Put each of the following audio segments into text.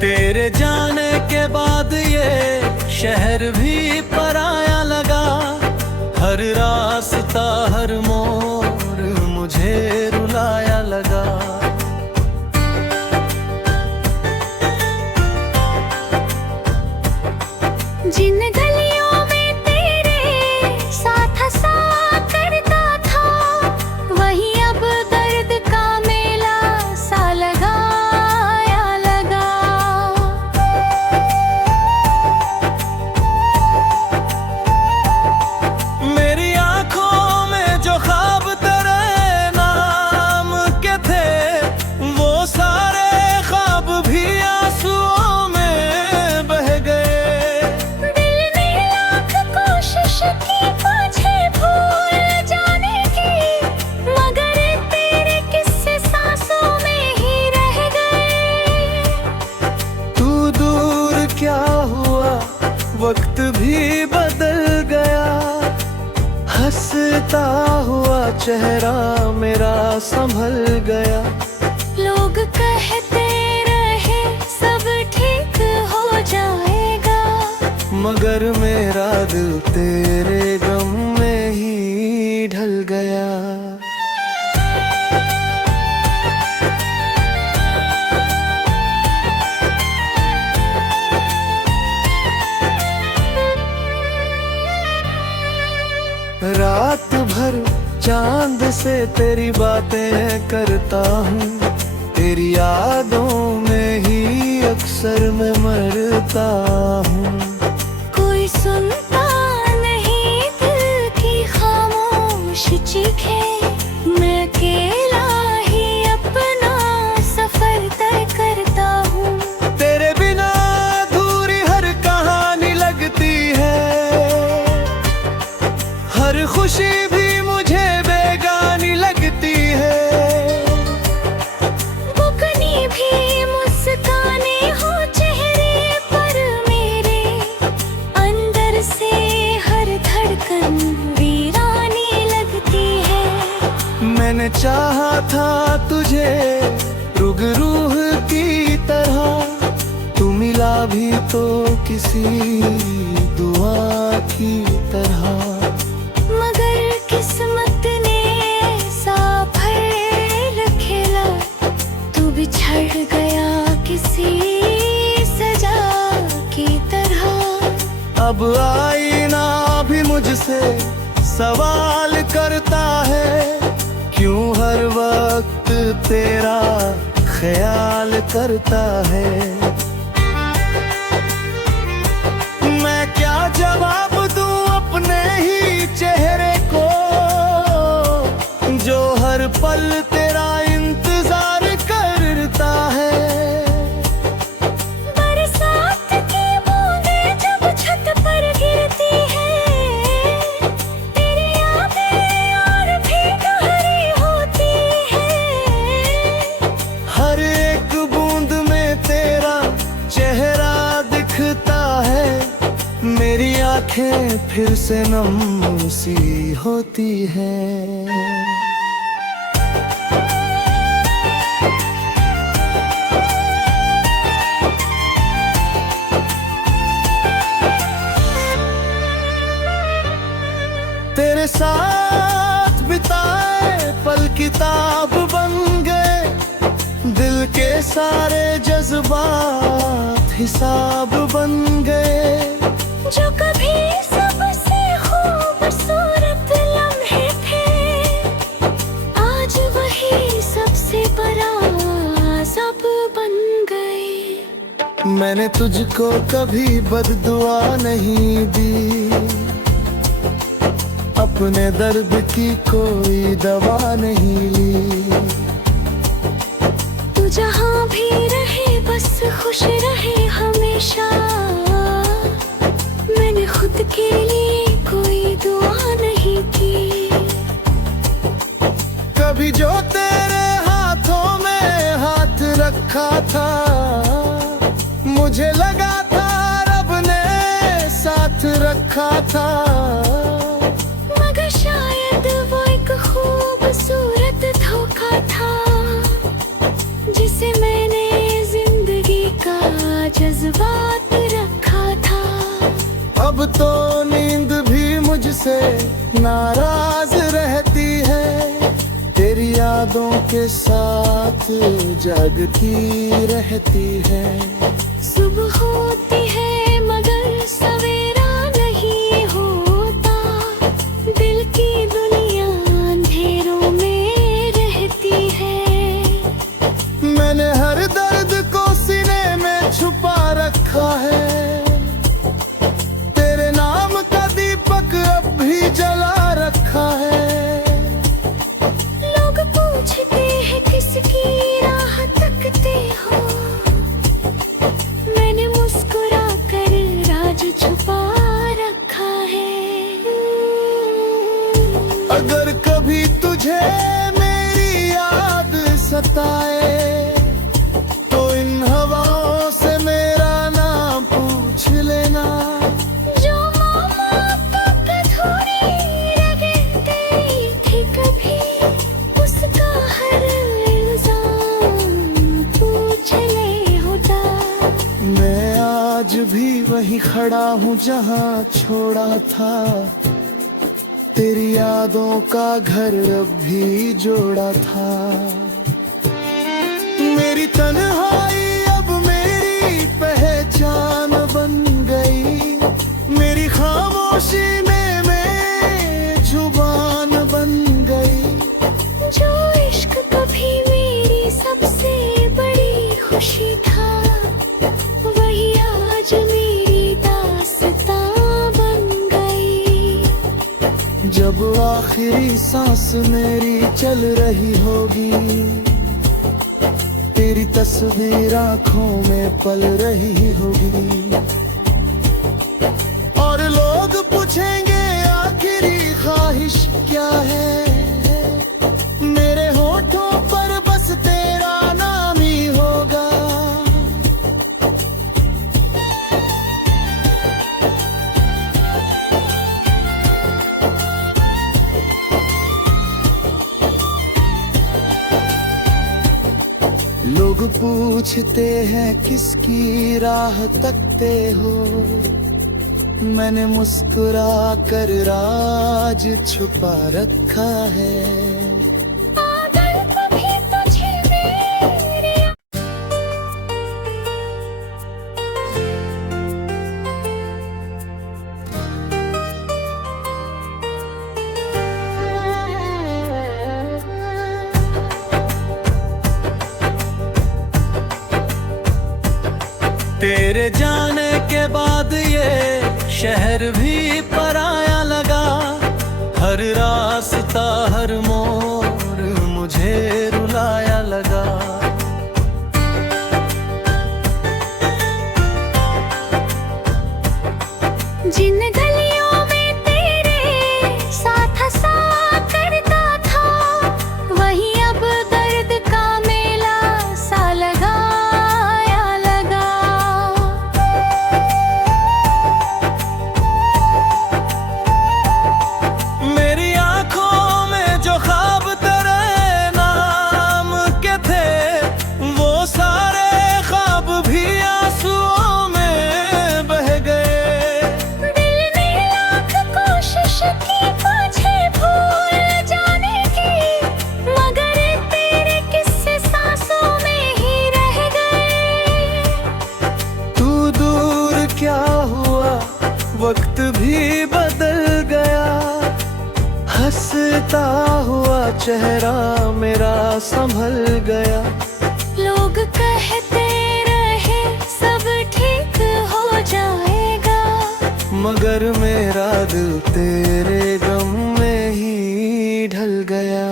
तेरे जाने के बाद ये शहर भी पराया लगा। हर रास्ता हर मोड़ मुझे रुलाया लगा। जिन गलियों में तेरे साथ हंसा करता था, वहीं अब दर्द का मेला सा लगाया लगा। मेरी आंखों में जो ख्वाब तेरे नाम के थे, वो सारे ख्वाब भी आंसुओं में बह गए। दिल ने लाख कोशिश की तुझे भूल जाने की, मगर तेरे किस्से सांसों में ही रह गए। तू दूर क्या हुआ, वक्त भी बदल गया। हंसता हुआ चेहरा मेरा संभल गया। लोग कहते रहे सब ठीक हो जाएगा, मगर मेरा दिल तेरे गम में ही ढल गया। रात भर चांद से तेरी बातें करता हूँ, तेरी यादों में ही अक्सर मैं मरता हूँ। कोई सुनता नहीं दिल की खामोश चीखें, मैं अकेला ही अपना सफर तय करता हूँ। तेरे बिना अधूरी हर कहानी लगती है, हर खुशी भी मुझे बेगानी लगती है। बुकनी भी मुस्काने हो चेहरे पर मेरे, अंदर से हर धड़कन वीरानी लगती है। मैंने चाहा था तुझे रुग रूह की तरह, तू मिला भी तो किसी दुआ की तरह। मगर किस्मत ने ऐसा फल खेला, तू बिछड़ गया किसी सजा की तरह। अब आईना भी मुझसे सवाल करता है, क्यों हर वक्त तेरा ख्याल करता है। मैं क्या जवाब दूं अपने ही चेहरे को, जो हर पल तेरा इंतजार करता है। बरसात की बूंदें जब छत पर गिरती है, तेरी यादें और भी गहरी होती है। हर एक बूंद में तेरा चेहरा दिखता है, मेरी आंखें फिर से नम सी होती है। तेरे साथ बिताए पल किताब बन गए, दिल के सारे जज्बात हिसाब बन गए। जो कभी सबसे खूबसूरत लम्हे थे, आज वही सबसे बड़ा सब बन गए। मैंने तुझको कभी बद्दुआ नहीं दी, अपने दर्द की कोई दवा नहीं ली। तू जहाँ भी रहे बस खुश रहे हमेशा, मैंने खुद के लिए कोई दुआ नहीं की। कभी जो तेरे हाथों में हाथ रखा था, मुझे लगा था रब ने साथ रखा था। मगर शायद वो एक खूबसूरत धोखा था, जिसे मैंने जिंदगी का के साथ जागती रहती है। सुबह होती है मगर सवेरा नहीं होता, दिल की दुनिया अंधेरों में रहती है। मैंने हर दर्द को सीने में छुपा रखा है, तेरे नाम का दीपक अब भी जला रखा है। लोग पूछते हैं किसकी राह तकते हो, मैंने मुस्कुरा कर राज छुपा रखा है। अगर कभी तुझे मेरी याद सताए तो इन हवाओं से मेरा नाम पूछ लेना। जो मामा तक थोड़ी लगे तेरी थी कभी, उसका हर इल्जाम पूछ ले होता। मैं आज भी वहीं खड़ा हूँ जहाँ छोड़ा था, तेरी यादों का घर अब भी जोड़ा था। मेरी तन्हाई अब मेरी पहचान बन गई, मेरी खामोशी में मैं जुबान बन गई। जो इश्क कभी मेरी सबसे बड़ी खुशी था, वही आज मेरी दास्तां बन गई। जब आखिरी सांस मेरी चल रही होगी, तेरी तस्वीर आंखों में पल रही होगी, और लोग पूछेंगे आखिरी ख्वाहिश क्या है, मेरे होठों पर बस तेरा नाम ही होगा। लोग पूछते हैं किसकी राह तकते हो, मैंने मुस्कुरा कर राज छुपा रखा है। अगर कभी तुझे मेरी तेरे जाने के बाद ये शहर भी पराया लगा, हर रास्ता हर मोड़ मुझे रुलाया लगा। जिन गलियों में तेरे साथ हंसा करता था, वही अब दर्द का मेला सा लगाया लगा। मेरी आंखों में जो ख्वाब तेरे नाम के थे, वो सारे ख्वाब भी आंसुओं में बह गए। दिल ने लाख कोशिश की तुझे भूल जाने की, मगर तेरे किस्से सांसों में ही रह गए। तू दूर क्या हुआ, वक्त भी बदल गया, हंसता हुआ चेहरा मेरा संभल गया। लोग कहते रहे सब ठीक हो जाएगा, मगर मेरा दिल तेरे गम में ही ढल गया।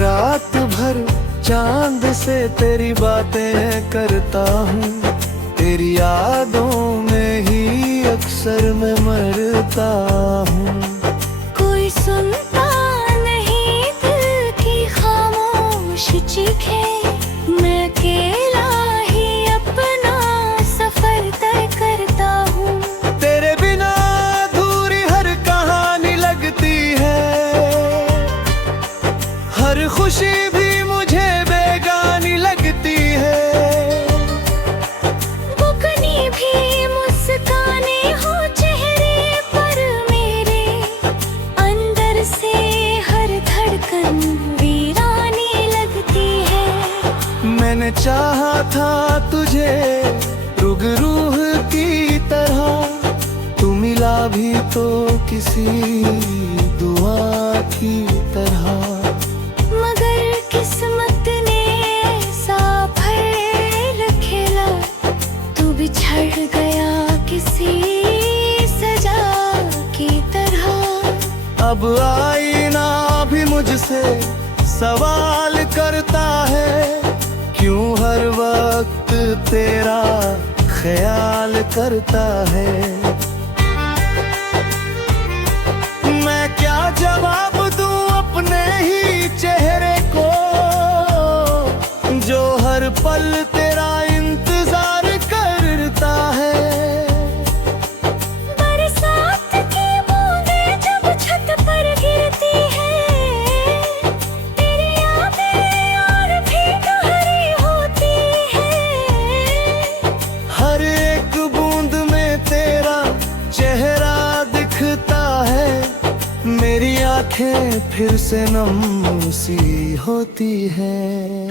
रात भर चांद से तेरी बातें करता हूँ, तेरी यादों में ही अक्सर मैं मरता हूँ। कोई सुनता नहीं दिल की खामोश चीखें, मैं अकेला ही अपना सफर तय करता हूँ। तेरे बिना अधूरी हर कहानी लगती है, हर खुशी भी मुझे बेगानी लगती है। किसी दुआ की तरह। मगर किस्मत ने ऐसा फल खेला, तू बिछड़ गया किसी सजा की तरह। अब आईना भी मुझसे सवाल करता है, क्यों हर वक्त तेरा ख्याल करता है। मैं क्या जवाब दूं अपने ही चेहरे को, जो हर पल तेरा इंतजार करता है। बरसात की बूंदें जब छत पर गिरती है, तेरी यादें और भी गहरी होती है। हर एक बूंद में तेरा चेहरा दिखता है, मेरी आंखें फिर से नम सी होती हैं।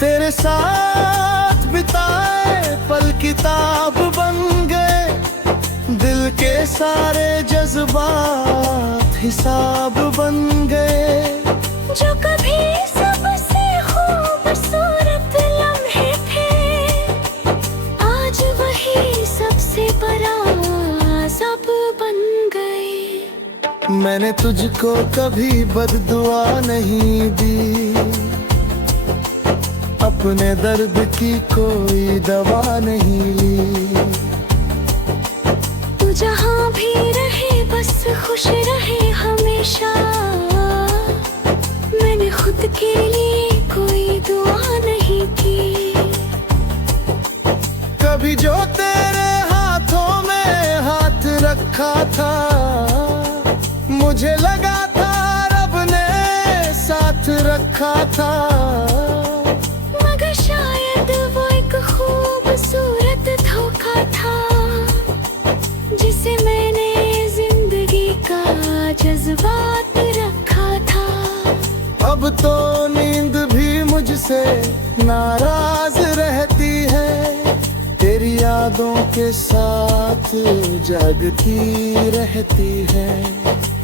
तेरे साथ बिताए पल किताब बन गए, दिल के सारे जज्बात हिसाब बन गए। जो कभी सबसे खूबसूरत लम्हे थे, आज वही सबसे बड़ा सब बन गए। मैंने तुझको कभी बद्दुआ नहीं दी, अपने दर्द की कोई दवा नहीं ली। तू जहाँ भी रहे बस खुश रहे हमेशा, मैंने खुद के लिए कोई दुआ नहीं की। कभी जो तेरे हाथों में हाथ रखा था, मुझे लगा था रब ने साथ रखा था। मगर शायद वो एक खूबसूरत धोखा था, जिसे मैंने जिंदगी का जज्बात रखा था। अब तो नींद भी मुझसे नाराज रहती है, तेरी यादों के साथ जागती रहती है।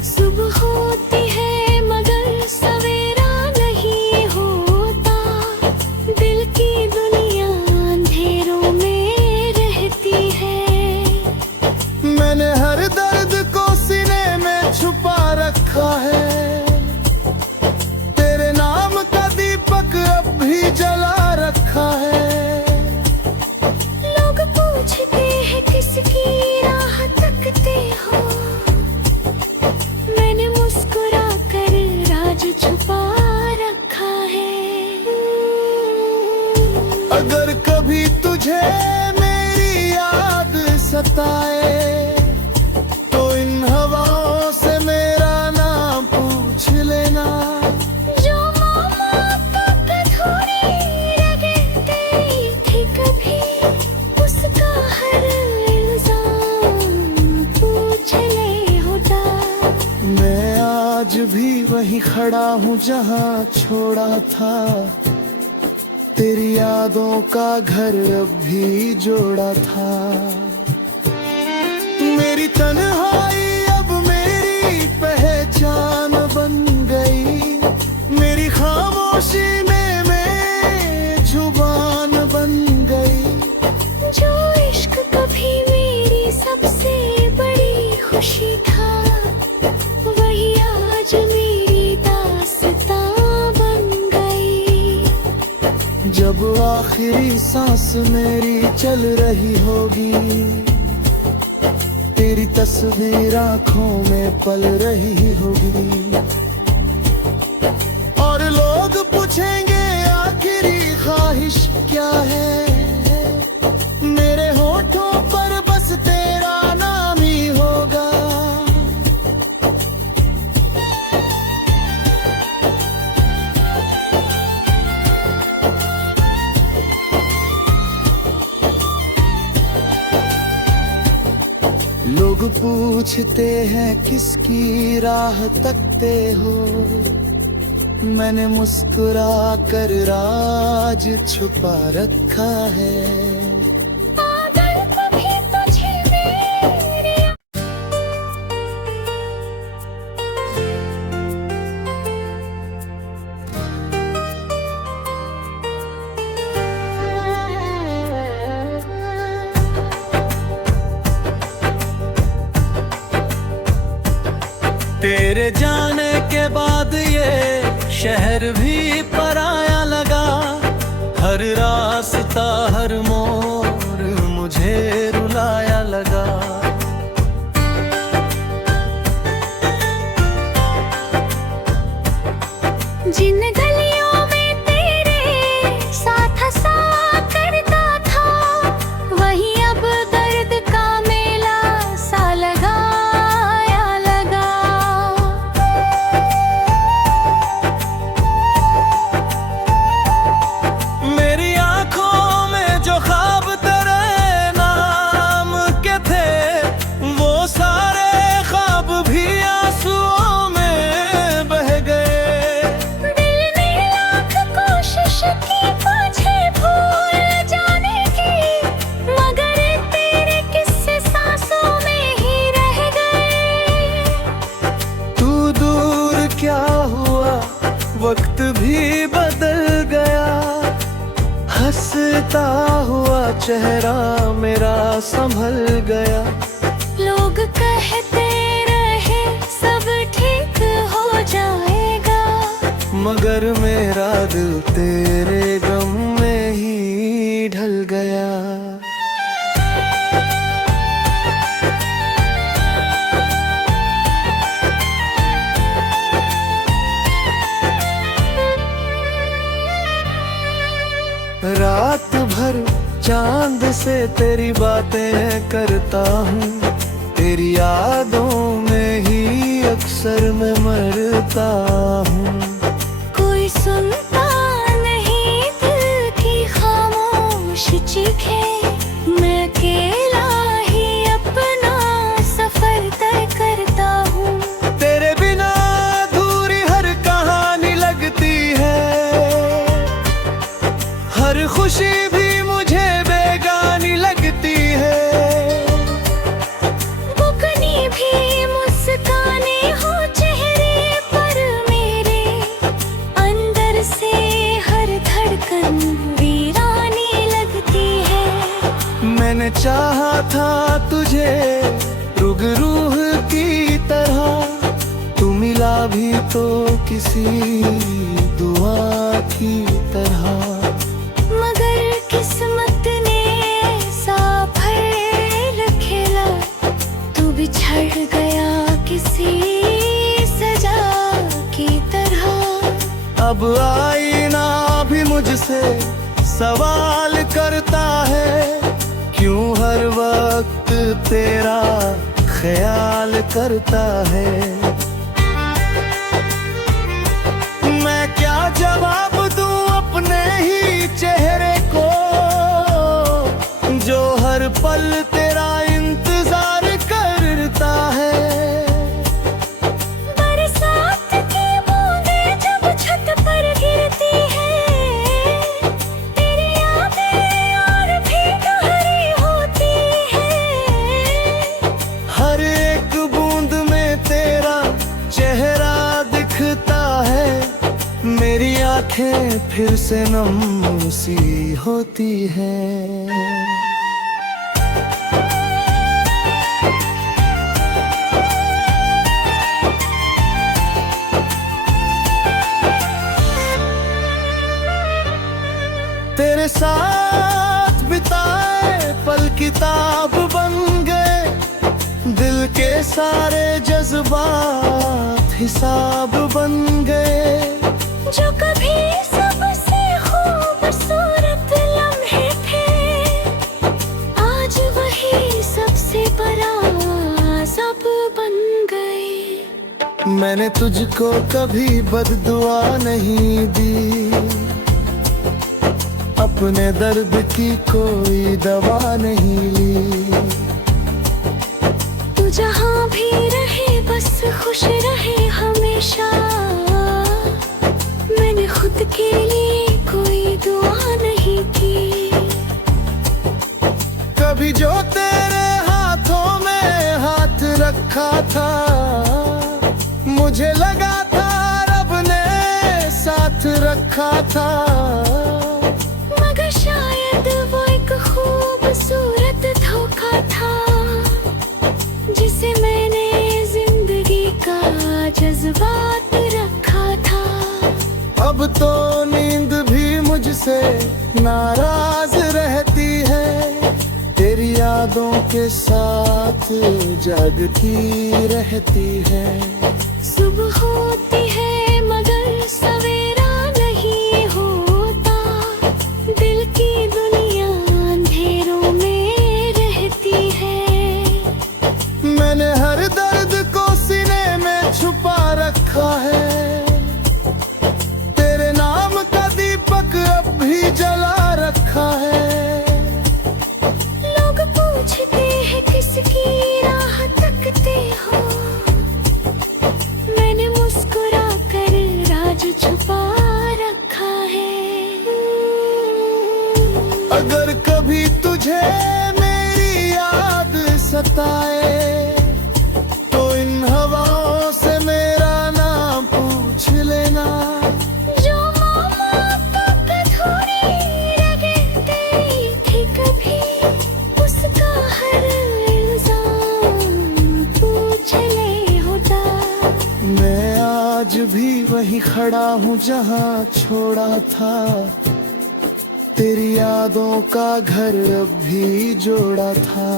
सुबह होती है मगर सवेरा नहीं होता, दिल की दुनिया अंधेरों में रहती है। मैंने हर दर्द को सीने में छुपा रखा है, तेरे नाम का दीपक अब भी जला रखा है। लोग पूछते हैं किसकी राह तकते हो, मैंने मुस्कुरा कर राज छुपा रखा है। अगर कभी तुझे मेरी याद सताए, तो इन हवाओं से मेरा नाम पूछ लेना। जो मोहब्बत अधूरी लगे तेरी थी कभी, उसका हर इल्जाम पूछ ले होता। मैं आज भी वहीं खड़ा हूँ जहाँ छोड़ा था, तेरी यादों का घर अब भी जोड़ा था। मेरी तन्हाई अब मेरी पहचान बन गई, मेरी खामोशी में मैं जुबान बन गई। जो इश्क कभी मेरी सबसे बड़ी खुशी था, वही आज मेरी दास्तां बन गई। जब आखिरी सांस मेरी चल रही होगी, तेरी तस्वीर आंखों में पल रही होगी। और लोग पूछेंगे आखिरी ख्वाहिश क्या है, मेरे होठों पर बस तेरा नाम ही होगा। लोग पूछते हैं किसकी राह तकते हो, मैंने मुस्कुरा कर राज छुपा रखा है। पागल कभी तुझे मेरी तेरे जाने के बाद ये शहर भी पराया लगा, हर रास्ता हर मोड़ मुझे रुलाया लगा। जिन गलियों में तेरे साथ हंसा करता था, वहीं अब दर्द का मेला सा लगाया लगा। मेरी आंखों में जो ख्वाब तेरे नाम के थे, वो सारे ख्वाब भी आंसुओं में बह गए। दिल ने लाख कोशिश की तुझे भूल जाने की, मगर तेरे किस्से सांसों में ही रह गए। तू दूर क्या हुआ, वक्त भी बदल गया, हंसता हुआ चेहरा मेरा संभल गया। लोग कहते रहे सब ठीक हो जाएगा, मगर मेरा दिल तेरे गम में ही ढल गया। रात भर चांद से तेरी बातें करता हूँ, तेरी यादों में ही अक्सर मैं मरता हूँ। कोई सुनता नहीं दिल की खामोश चीखें, मैं अकेला ही अपना सफर तय करता हूँ। तेरे बिना अधूरी हर कहानी लगती है, हर खुशी भी मुझे बेगानी लगती है। बुकनी भी मुस्काने हो चेहरे पर मेरे, अंदर से हर धड़कन वीरानी लगती है। मैंने चाहा था तुझे रुग रूह की तरह, तू मिला भी तो किसी दुआ की तरह। मगर किस्मत ने ऐसा फल खेला, तू बिछड़ गया किसी सजा की तरह। अब आईना भी मुझसे सवाल करता है, क्यों हर वक्त तेरा ख्याल करता है। मैं क्या जवाब दूं अपने ही चेहरे को, जो हर पल तेरा इंतजार करता है। बरसात की बूंदें जब छत पर गिरती है, तेरी यादें और भी गहरी होती है। हर एक बूंद में तेरा चेहरा दिखता है, मेरी आंखें फिर से नम सी होती हैं। तेरे साथ बिताए पल किताब बन गए, दिल के सारे जज्बात हिसाब बन गए। जो कभी सबसे खूबसूरत लम्हे थे, आज वही सबसे बड़ा सब बन गए। मैंने तुझको कभी बद्दुआ नहीं दी, अपने दर्द की कोई दवा नहीं ली। रखा था। मुझे लगा था रब ने साथ रखा था, मगर शायद वो एक खूबसूरत धोखा था, जिसे मैंने जिंदगी का जज्बात रखा था। अब तो नींद भी मुझसे नाराज रहती है, तेरी यादों के साथ जागती रहती है। सुबह होती है मगर सवेरा नहीं होता, दिल की दुनिया अंधेरों में रहती है। मैंने हर दर्द को सीने में छुपा रखा है, तेरे नाम का दीपक अब भी जला रखा है। लोग पूछते हैं किसकी राह तकते हो, मैंने मुस्कुरा कर राज छुपा रखा है। अगर कभी तुझे मेरी याद सताए, तो इन हवाओं से मेरा नाम पूछ लेना। जो मोहब्बत अधूरी लगे तेरी थी कभी, उसका हर इल्जाम पूछ ले होता। मैं आज भी वहीं खड़ा हूँ जहाँ छोड़ा था, तेरी यादों का घर अब भी जोड़ा था।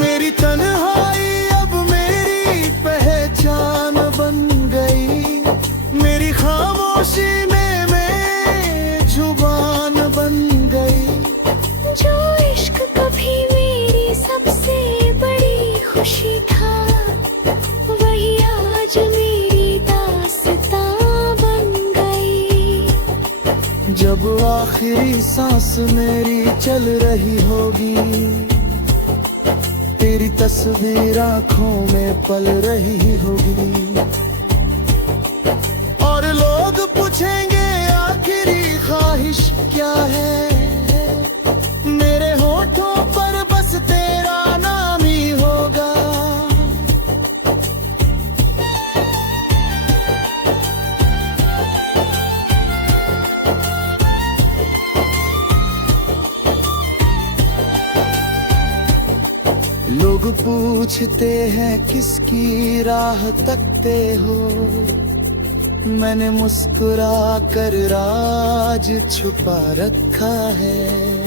मेरी तन्हाई अब मेरी पहचान बन गई, मेरी खामोशी में मैं जुबान बन गई। जो इश्क कभी मेरी सबसे बड़ी खुशी था, वही आज मेरी दास्तां बन गई। जब आखिरी सांस मेरी चल रही होगी, तेरी तस्वीर आंखों में पल रही होगी, और लोग पूछेंगे आखिरी ख्वाहिश क्या है, मेरे होठों पर बस तेरा नाम ही होगा। लोग पूछते हैं किसकी राह तकते हो, मैंने मुस्कुरा कर राज छुपा रखा है।